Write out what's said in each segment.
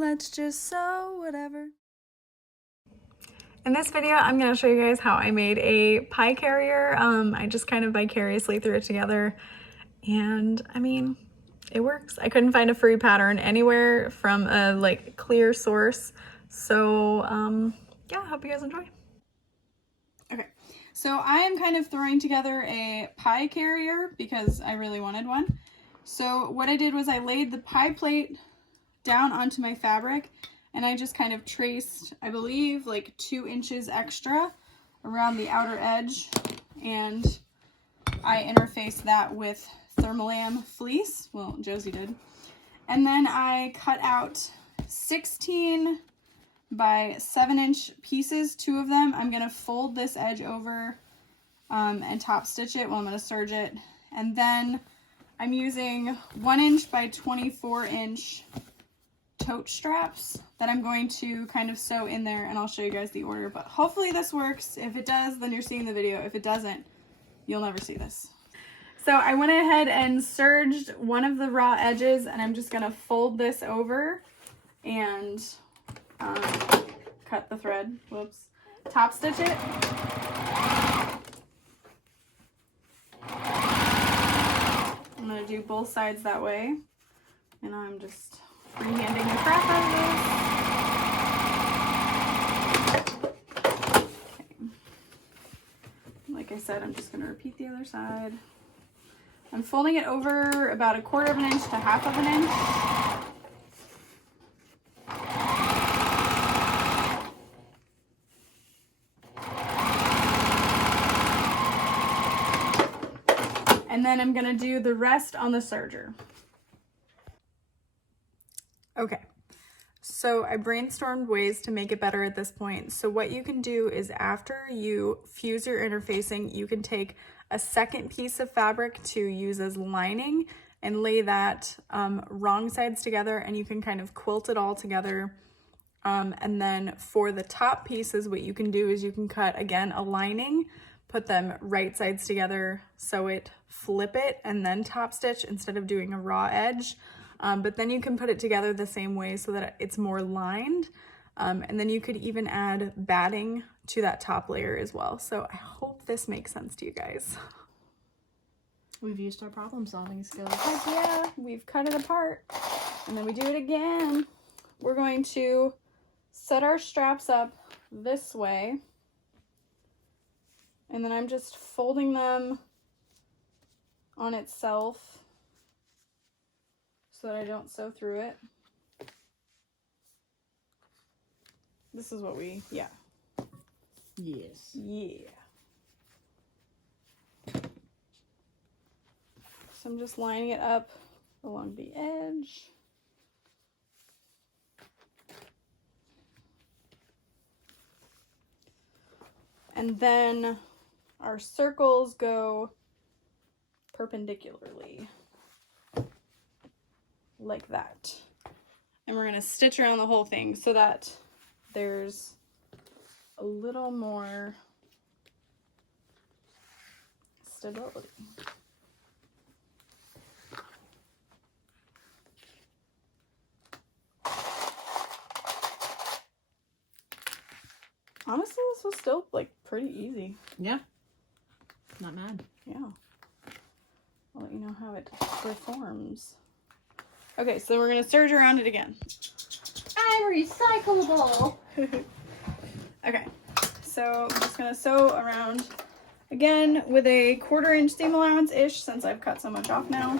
let's just sew whatever. In this video, I'm going to show you guys how I made a pie carrier. I just kind of vicariously threw it together, and I mean, it works. I couldn't find a free pattern anywhere from a like clear source. So yeah, hope you guys enjoy. Okay, so I am kind of throwing together a pie carrier because I really wanted one. So what I did was I laid the pie plate down onto my fabric, and I just kind of traced, I believe, like 2 inches extra around the outer edge, and I interfaced that with Thermolam fleece. Well, Josie did. And then I cut out 16 by 7-inch pieces, 2 of them. I'm going to fold this edge over and top stitch it. Well, I'm going to serge it. And then I'm using 1-inch by 24-inch tote straps that I'm going to kind of sew in there, and I'll show you guys the order, but hopefully this works. If it does, then you're seeing the video. If it doesn't, you'll never see this. So I went ahead and serged one of the raw edges, and I'm just going to fold this over and cut the thread. Whoops. Top stitch it. I'm going to do both sides that way, and I'm just freehanding the crap out of this. Okay. Like I said, I'm just going to repeat the other side. I'm folding it over about 1/4 inch to 1/2 inch. And then I'm going to do the rest on the serger. Okay, so I brainstormed ways to make it better at this point. So what you can do is after you fuse your interfacing, you can take a second piece of fabric to use as lining and lay that wrong sides together, and you can kind of quilt it all together. And then for the top pieces, what you can do is you can cut, again, a lining, put them right sides together, sew it, flip it, and then top stitch instead of doing a raw edge. But then you can put it together the same way so that it's more lined. And then you could even add batting to that top layer as well. So I hope this makes sense to you guys. We've used our problem solving skills. Heck yeah, we've cut it apart. And then we do it again. We're going to set our straps up this way. And then I'm just folding them on itself so that I don't sew through it. This is what we, yeah. Yes. Yeah. So I'm just lining it up along the edge. And then our circles go perpendicularly, like that. And we're going to stitch around the whole thing so that there's a little more stability. Honestly, this was still like pretty easy. Yeah. Not mad. Yeah. I'll let you know how it performs. Okay, so we're going to serge around it again. I'm recyclable. Okay, so I'm just going to sew around again with a 1/4 inch seam allowance-ish since I've cut so much off now.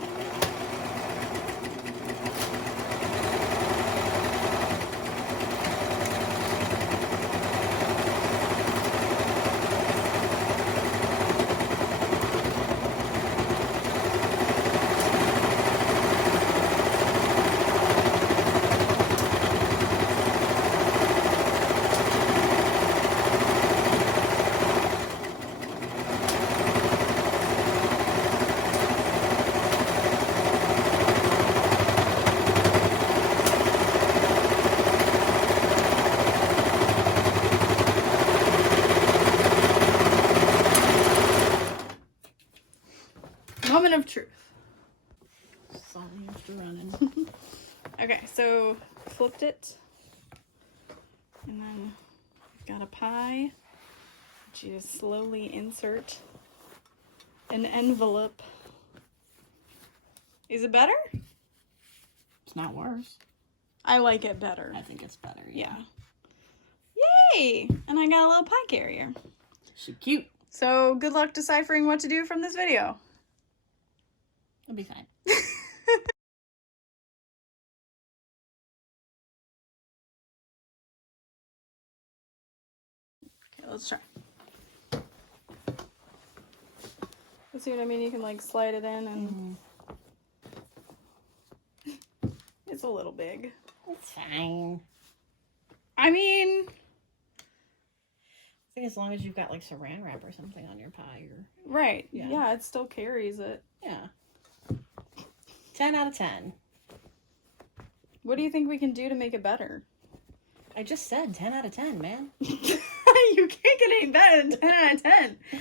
flipped it. And then we've got a pie, which you just slowly insert an envelope. Is it better? It's not worse. I like it better. I think it's better. Yeah. Yay! And I got a little pie carrier. So cute. So good luck deciphering what to do from this video. It'll be fine. Okay, let's try. See what I mean? You can like slide it in and it's a little big. It's fine. I mean, I think as long as you've got like saran wrap or something on your pie, or right. Yeah. Yeah, it still carries it. yeah. 10 out of 10. What do you think we can do to make it better? I just said 10 out of 10, man. You can't get any better than 10 out of 10.